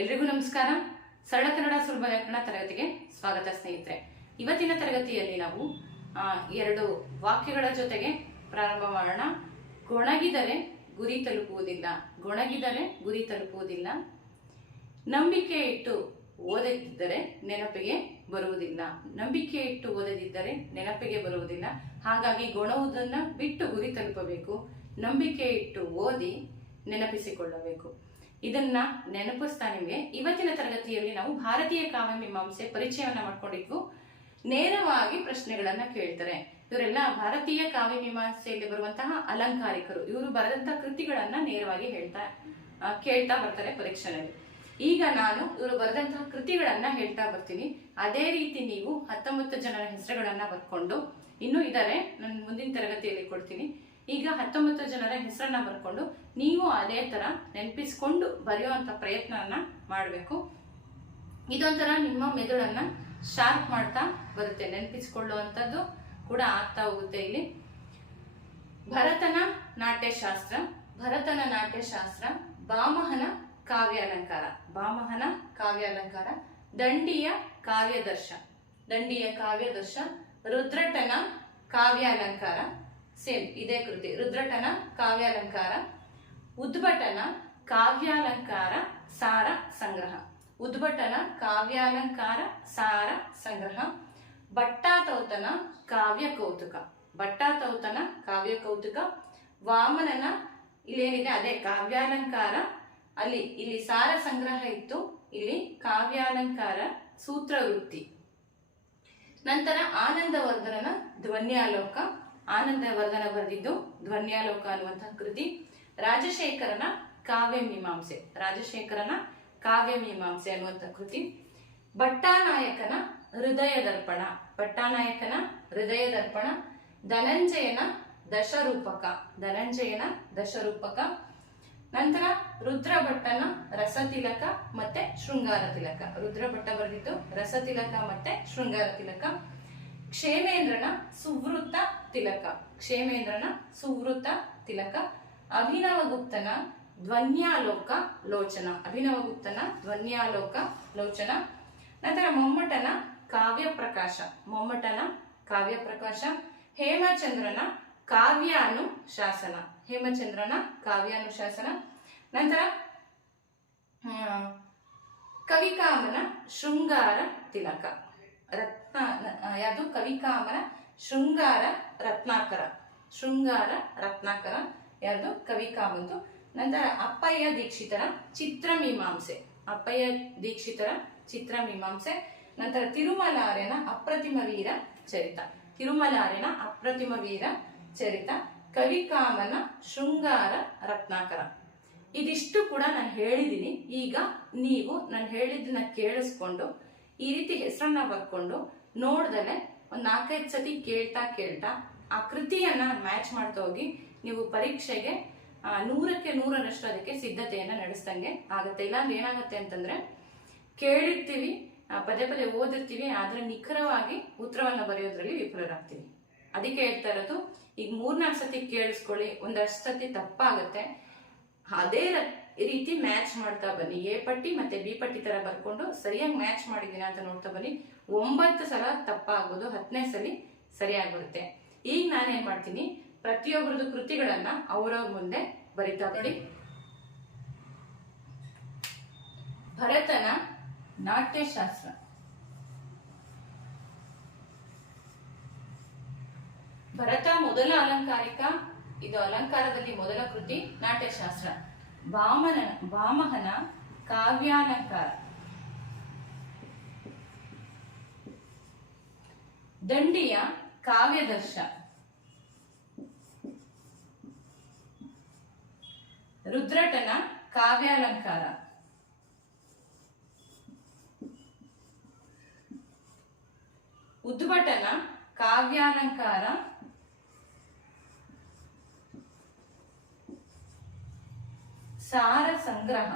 ಎಲ್ರಿಗೂ ನಮಸ್ಕಾರ. ಸರಳ ಕನ್ನಡ ಸುಲಭ ವ್ಯಾಕರಣ ತರಗತಿಗೆ ಸ್ವಾಗತ ಸ್ನೇಹಿತರೆ. ಇವತ್ತಿನ ತರಗತಿಯಲ್ಲಿ ನಾವು ಎರಡು ವಾಕ್ಯಗಳ ಜೊತೆಗೆ ಪ್ರಾರಂಭ ಮಾಡೋಣ. ಗೊಣಗಿದರೆ ಗುರಿ ತಲುಪುವುದಿಲ್ಲ. ಗೊಣಗಿದರೆ ಗುರಿ ತಲುಪುವುದಿಲ್ಲ. ನಂಬಿಕೆ ಇಟ್ಟು ಓದದಿದ್ದರೆ ನೆನಪಿಗೆ ಬರುವುದಿಲ್ಲ. ನಂಬಿಕೆ ಇಟ್ಟು ಓದದಿದ್ದರೆ ನೆನಪಿಗೆ ಬರುವುದಿಲ್ಲ. ಹಾಗಾಗಿ ಗೊಣುವುದನ್ನ ಬಿಟ್ಟು ಗುರಿ ತಲುಪಬೇಕು. ನಂಬಿಕೆ ಇಟ್ಟು ಓದಿ ನೆನಪಿಸಿಕೊಳ್ಳಬೇಕು. ಇದನ್ನ ನೆನಪಿಸ್ತಾ ನಿಮಗೆ ಇವತ್ತಿನ ತರಗತಿಯಲ್ಲಿ ನಾವು ಭಾರತೀಯ ಕಾವ್ಯ ಮೀಮಾಂಸೆ ಪರಿಚಯವನ್ನ ಮಾಡ್ಕೊಂಡಿದ್ವು. ನೇರವಾಗಿ ಪ್ರಶ್ನೆಗಳನ್ನ ಕೇಳ್ತಾರೆ. ಇವರೆಲ್ಲ ಭಾರತೀಯ ಕಾವ್ಯ ಮೀಮಾಂಸೆಯಲ್ಲಿ ಬರುವಂತಹ ಅಲಂಕಾರಿಕರು. ಇವರು ಬರೆದಂತಹ ಕೃತಿಗಳನ್ನ ನೇರವಾಗಿ ಕೇಳ್ತಾ ಬರ್ತಾರೆ ಪರೀಕ್ಷೆಯಲ್ಲಿ. ಈಗ ನಾನು ಇವರು ಬರೆದಂತಹ ಕೃತಿಗಳನ್ನ ಹೇಳ್ತಾ ಬರ್ತೀನಿ. ಅದೇ ರೀತಿ ನೀವು 19 ಜನರ ಹೆಸರುಗಳನ್ನ ಬರ್ಕೊಂಡು, ಇನ್ನೂ ಇದ್ದಾರೆ, ನಾನು ಮುಂದಿನ ತರಗತಿಯಲ್ಲಿ ಕೊಡ್ತೀನಿ. ಈಗ 19 ಜನರ ಹೆಸರನ್ನ ಬರ್ಕೊಂಡು ನೀವು ಅದೇ ತರ ನೆನಪಿಸ್ಕೊಂಡು ಬರೆಯುವಂತ ಪ್ರಯತ್ನವನ್ನ ಮಾಡಬೇಕು. ಇದೊಂಥರ ನಿಮ್ಮ ಮೆದುಳನ್ನ ಶಾರ್ಪ್ ಮಾಡ್ತಾ ಬರುತ್ತೆ. ನೆನಪಿಸ್ಕೊಳ್ಳುವಂಥದ್ದು ಕೂಡ ಆಗ್ತಾ ಹೋಗುತ್ತೆ. ಇಲ್ಲಿ ಭರತನ ನಾಟ್ಯಶಾಸ್ತ್ರ, ಭರತನ ನಾಟ್ಯಶಾಸ್ತ್ರ, ಭಾಮಹನ ಕಾವ್ಯಾಲಂಕಾರ, ಭಾಮಹನ ಕಾವ್ಯಾಲಂಕಾರ, ದಂಡಿಯ ಕಾವ್ಯದರ್ಶ, ದಂಡಿಯ ಕಾವ್ಯದರ್ಶ, ರುದ್ರಟನ ಕಾವ್ಯಾಲಂಕಾರ, ಸೇಮ್ ಇದೇ ಕೃತಿ, ರುದ್ರಟನ ಕಾವ್ಯಾಲಂಕಾರ, ಉದ್ಭಟನ ಕಾವ್ಯಾಲಂಕಾರ ಸಾರ ಸಂಗ್ರಹ, ಉದ್ಭಟನ ಕಾವ್ಯಾಲಂಕಾರ ಸಾರ ಸಂಗ್ರಹ, ಭಟ್ಟಾತೌತನ ಕಾವ್ಯ ಕೌತುಕ, ಭಟ್ಟಾತೌತನ ಕಾವ್ಯ ಕೌತುಕ, ವಾಮನನ ಇಲ್ಲೇನಿದೆ ಅದೇ ಕಾವ್ಯಾಲಂಕಾರ, ಇಲ್ಲಿ ಸಾರ ಸಂಗ್ರಹ ಇತ್ತು, ಇಲ್ಲಿ ಕಾವ್ಯಾಲಂಕಾರ ಸೂತ್ರವೃತ್ತಿ. ನಂತರ ಆನಂದವರ್ಧನನ ಧ್ವನ್ಯಾಲೋಕ, ಆನಂದವರ್ಧನ ಬರೆದಿದ್ದು ಧ್ವನ್ಯಾಲೋಕ ಅನ್ನುವಂತಹ ಕೃತಿ, ರಾಜಶೇಖರನ ಕಾವ್ಯ ಮೀಮಾಂಸೆ, ರಾಜಶೇಖರನ ಕಾವ್ಯ ಮೀಮಾಂಸೆ ಅನ್ನುವಂತಹ ಕೃತಿ, ಭಟ್ಟಾನಾಯಕನ ಹೃದಯ ದರ್ಪಣ, ಭಟ್ಟಾನಾಯಕನ ಹೃದಯ ದರ್ಪಣ, ಧನಂಜಯನ ದಶರೂಪಕ, ಧನಂಜಯನ ದಶರೂಪಕ, ನಂತರ ರುದ್ರಭಟ್ಟನ ರಸತಿಲಕ ಮತ್ತೆ ಶೃಂಗಾರ ತಿಲಕ, ರುದ್ರಭಟ್ಟ ಬರೆದಿದ್ದು ರಸತಿಲಕ ಮತ್ತೆ ಶೃಂಗಾರ ತಿಲಕ, ಕ್ಷೇಮೇಂದ್ರನ ಸುವೃತ್ತ ತಿಲಕ, ಕ್ಷೇಮೇಂದ್ರನ ಸುವೃತ್ತ ತಿಲಕ, ಅಭಿನವಗುಪ್ತನ ಧ್ವನ್ಯಾಲೋಕ ಲೋಚನ, ಅಭಿನವಗುಪ್ತನ ಧ್ವನ್ಯಾಲೋಕ ಲೋಚನ, ನಂತರ ಮೊಮ್ಮಟನ ಕಾವ್ಯ ಪ್ರಕಾಶ, ಮೊಮ್ಮಟನ ಕಾವ್ಯ ಪ್ರಕಾಶ, ಹೇಮಚಂದ್ರನ ಕಾವ್ಯಾನುಶಾಸನ, ಹೇಮಚಂದ್ರನ ಕಾವ್ಯಾನುಶಾಸನ, ನಂತರ ಕವಿಕಾಮನ ಶೃಂಗಾರ ತಿಲಕ, ಯಾವುದು ಕವಿಕಾಮನ ಶೃಂಗಾರ ರತ್ನಾಕರ, ಶೃಂಗಾರ ರತ್ನಾಕರ ಯಾವುದು ಕವಿಕಾಮಂದು. ನಂತರ ಅಪ್ಪಯ್ಯ ದೀಕ್ಷಿತರ ಚಿತ್ರಮೀಮಾಂಸೆ, ಅಪ್ಪಯ್ಯ ದೀಕ್ಷಿತರ ಚಿತ್ರಮೀಮಾಂಸೆ, ನಂತರ ತಿರುಮಲಾರ್ಯನ ಅಪ್ರತಿಮ ವೀರ ಚರಿತ, ತಿರುಮಲಾರ್ಯನ ಅಪ್ರತಿಮ ವೀರ ಚರಿತ, ಕವಿಕಾಮನ ಶೃಂಗಾರ ರತ್ನಾಕರ. ಇದಿಷ್ಟು ಕೂಡ ನಾನು ಹೇಳಿದ್ದೀನಿ. ಈಗ ನೀವು ನಾನು ಹೇಳಿದ್ದನ್ನ ಕೇಳಿಸ್ಕೊಂಡು ಈ ರೀತಿ ಹೆಸರನ್ನ ಬರ್ಕೊಂಡು ನೋಡ್ದಲೆ ಒಂದ್ 4-5 ಸತಿ ಕೇಳ್ತಾ ಕೇಳ್ತಾ ಆ ಕೃತಿಯನ್ನ ಮ್ಯಾಚ್ ಮಾಡ್ತಾ ಹೋಗಿ ನೀವು ಪರೀಕ್ಷೆಗೆ 100ಕ್ಕೆ 100ರಷ್ಟು ಅದಕ್ಕೆ ಸಿದ್ಧತೆಯನ್ನ ನಡೆಸ್ದಂಗೆ ಆಗುತ್ತೆ. ಇಲ್ಲಾಂದ್ರೆ ಏನಾಗುತ್ತೆ ಅಂತಂದ್ರೆ ಕೇಳಿರ್ತೀವಿ, ಪದೇ ಪದೇ ಓದಿರ್ತೀವಿ, ಆದ್ರೆ ನಿಖರವಾಗಿ ಉತ್ತರವನ್ನ ಬರೆಯೋದ್ರಲ್ಲಿ ವಿಫಲರಾಗ್ತೀವಿ. ಅದಕ್ಕೆ ಹೇಳ್ತಾ ಇರೋದು, ಈಗ 3-4 ಸತಿ ಕೇಳಿಸ್ಕೊಳ್ಳಿ, ಒಂದಷ್ಟು ಸತಿ ತಪ್ಪಾಗತ್ತೆ, ಅದೇ ರೀತಿ ಮ್ಯಾಚ್ ಮಾಡ್ತಾ ಬನ್ನಿ. ಎ ಪಟ್ಟಿ ಮತ್ತೆ ಬಿ ಪಟ್ಟಿ ತರ ಬರ್ಕೊಂಡು ಸರಿಯಾಗಿ ಮ್ಯಾಚ್ ಮಾಡಿದೀನ ಅಂತ ನೋಡ್ತಾ ಬನ್ನಿ. 9 ಸಲ ತಪ್ಪಾಗ್ಬೋದು, 10ನೇ ಸಲ ಸರಿಯಾಗಿ ಬರುತ್ತೆ. ಈಗ ನಾನೇನ್ ಮಾಡ್ತೀನಿ, ಪ್ರತಿಯೊಬ್ಬರದ್ದು ಕೃತಿಗಳನ್ನ ಅವರವ್ರ ಮುಂದೆ ಬರಿತಾ ಬನ್ನಿ. ಭರತನ ನಾಟ್ಯಶಾಸ್ತ್ರ, ಭರತ ಮೊದಲ ಅಲಂಕಾರಿಕ, ಇದು ಅಲಂಕಾರದಲ್ಲಿ ಮೊದಲ ಕೃತಿ ನಾಟ್ಯಶಾಸ್ತ್ರ. ಭಾಮಹನ ಕಾವ್ಯಾಲಂಕಾರ, ದಂಡಿಯ ಕಾವ್ಯದರ್ಶ, ರುದ್ರಟನ ಕಾವ್ಯಾಲಂಕಾರ, ಉದ್ಭಟನ ಕಾವ್ಯಾಲಂಕಾರ, ಸಾರ ಸಂಗ್ರಹ,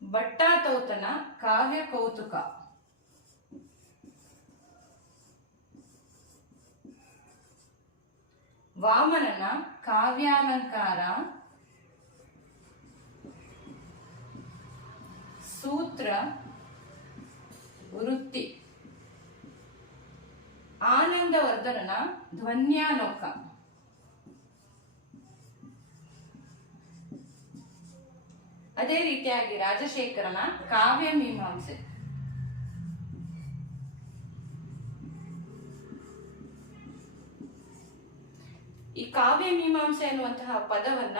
ಭಟ್ಟಾತೌತನ ಕಾವ್ಯ ಕೌತುಕ, ವಾಮನನ ಕಾವ್ಯಾಲಂಕಾರ, ಸೂತ್ರ ವೃತ್ತಿ. ಆನಂದವರ್ಧನನ ಧ್ವನ್ಯಾಲೋಕ. ಅದೇ ರೀತಿಯಾಗಿ ರಾಜಶೇಖರನ ಕಾವ್ಯ ಮೀಮಾಂಸೆ. ಈ ಕಾವ್ಯ ಮೀಮಾಂಸೆ ಅನ್ನುವಂತಹ ಪದವನ್ನ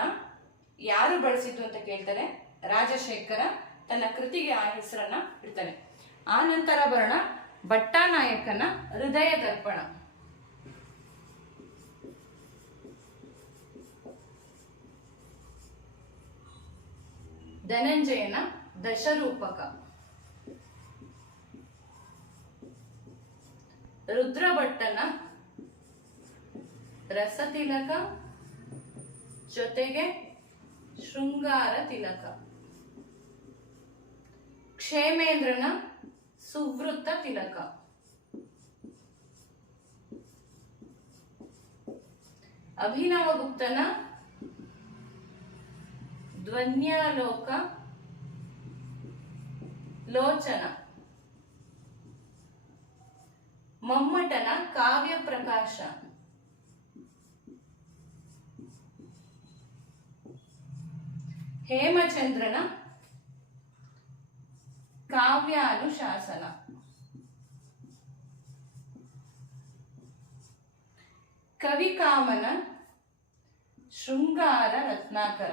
ಯಾರು ಬಳಸಿದ್ದು ಅಂತ ಕೇಳ್ತಾರೆ. ರಾಜಶೇಖರ ತನ್ನ ಕೃತಿಗೆ ಆ ಹೆಸರನ್ನ ಇಡ್ತಾನೆ. ಆ ನಂತರ ಬರೋಣ ಭಟ್ಟಾನಾಯಕನ ಹೃದಯ ದರ್ಪಣ. ಧನಂಜಯನ ದಶರೂಪಕ. ರುದ್ರಭಟ್ಟನ ರಸತಿಲಕ ಜೊತೆಗೆ ಶೃಂಗಾರ ತಿಲಕ. ಕ್ಷೇಮೇಂದ್ರನ ಸುವೃತ್ತ ತಿಲಕ. ಅಭಿನವಗುಪ್ತನ ಧ್ವನ್ಯಾಲೋಕ ಲೋಚನ. ಮಮ್ಮಟನ ಕಾವ್ಯ ಪ್ರಕಾಶ. ಹೇಮಚಂದ್ರನ ಕಾವ್ಯಾನುಶಾಸನ. ಕವಿಕಾಮನ ಶೃಂಗಾರ ರತ್ನಾಕರ.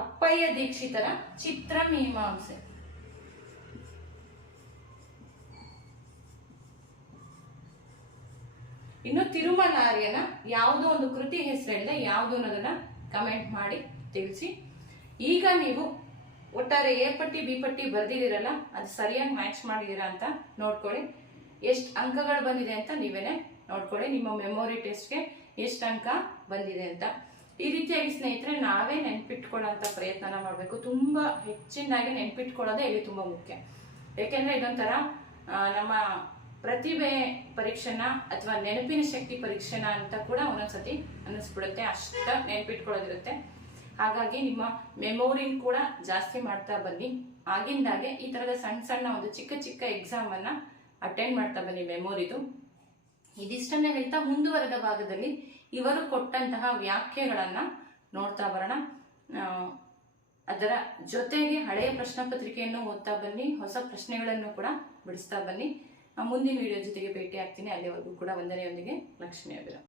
ಅಪ್ಪಯ್ಯ ದೀಕ್ಷಿತರ ಚಿತ್ರಮೀಮಾಂಸೆ. ಇನ್ನು ತಿರುಮಲಾರ್ಯನ ಯಾವುದೋ ಒಂದು ಕೃತಿ ಹೆಸರು ಹೇಳಿದೆ, ಯಾವುದು ಅನ್ನೋದನ್ನ ಕಮೆಂಟ್ ಮಾಡಿ ತಿಳಿಸಿ. ಈಗ ನೀವು ಒಟ್ಟಾರೆ ಎ ಪಟ್ಟಿ ಬಿ ಪಟ್ಟಿ ಬರ್ದಿದ್ದೀರಲ್ಲ, ಅದು ಸರಿಯಾಗಿ ಮ್ಯಾಚ್ ಮಾಡಿದ್ದೀರಾ ಅಂತ ನೋಡ್ಕೊಳ್ಳಿ. ಎಷ್ಟು ಅಂಕಗಳು ಬಂದಿದೆ ಅಂತ ನೀವೇನೆ ನೋಡ್ಕೊಳ್ಳಿ. ನಿಮ್ಮ ಮೆಮೊರಿ ಟೆಸ್ಟ್ಗೆ ಎಷ್ಟು ಅಂಕ ಬಂದಿದೆ ಅಂತ. ಈ ರೀತಿಯಾಗಿ ಸ್ನೇಹಿತರೆ ನಾವೇ ನೆನ್ಪಿಟ್ಕೊಳ್ಳೋಂಥ ಪ್ರಯತ್ನ ಮಾಡಬೇಕು. ತುಂಬಾ ಹೆಚ್ಚಿನಾಗಿ ನೆನ್ಪಿಟ್ಕೊಳ್ಳೋದೇ ಇಲ್ಲಿ ತುಂಬಾ ಮುಖ್ಯ. ಯಾಕೆಂದ್ರೆ ಇದೊಂಥರ ನಮ್ಮ ಪ್ರತಿಭೆ ಪರೀಕ್ಷೆನ ಅಥವಾ ನೆನಪಿನ ಶಕ್ತಿ ಪರೀಕ್ಷೆನ ಅಂತ ಕೂಡ ಒಂದೊಂದ್ಸತಿ ಅನ್ನಿಸ್ಬಿಡುತ್ತೆ. ಅಷ್ಟ ನೆನ್ಪಿಟ್ಕೊಳ್ಳೋದಿರುತ್ತೆ. ಹಾಗಾಗಿ ನಿಮ್ಮ ಮೆಮೊರಿನ್ ಕೂಡ ಜಾಸ್ತಿ ಮಾಡ್ತಾ ಬನ್ನಿ. ಆಗಿಂದಾಗೆ ಈ ತರದ ಸಣ್ಣ ಸಣ್ಣ ಒಂದು ಚಿಕ್ಕ ಚಿಕ್ಕ ಎಕ್ಸಾಮ್ ಅನ್ನ ಅಟೆಂಡ್ ಮಾಡ್ತಾ ಬನ್ನಿ ಮೆಮೊರಿದು. ಇದಿಷ್ಟನ್ನ ಹೇಳ್ತಾ ಮುಂದುವರೆದ ಭಾಗದಲ್ಲಿ ಇವರು ಕೊಟ್ಟಂತಹ ವ್ಯಾಖ್ಯೆಗಳನ್ನ ನೋಡ್ತಾ ಬರೋಣ. ಅದರ ಜೊತೆಗೆ ಹಳೆಯ ಪ್ರಶ್ನೆ ಪತ್ರಿಕೆಯನ್ನು ಓದ್ತಾ ಬನ್ನಿ, ಹೊಸ ಪ್ರಶ್ನೆಗಳನ್ನು ಕೂಡ ಬಿಡಿಸ್ತಾ ಬನ್ನಿ. ಮುಂದಿನ ವಿಡಿಯೋ ಜೊತೆಗೆ ಭೇಟಿ ಆಗ್ತೀನಿ. ಅಲ್ಲಿವರೆಗೂ ಕೂಡ ವಂದನೆಯೊಂದಿಗೆ ಲಕ್ಷ್ಮೀ ಅಭಿರಾಮ್.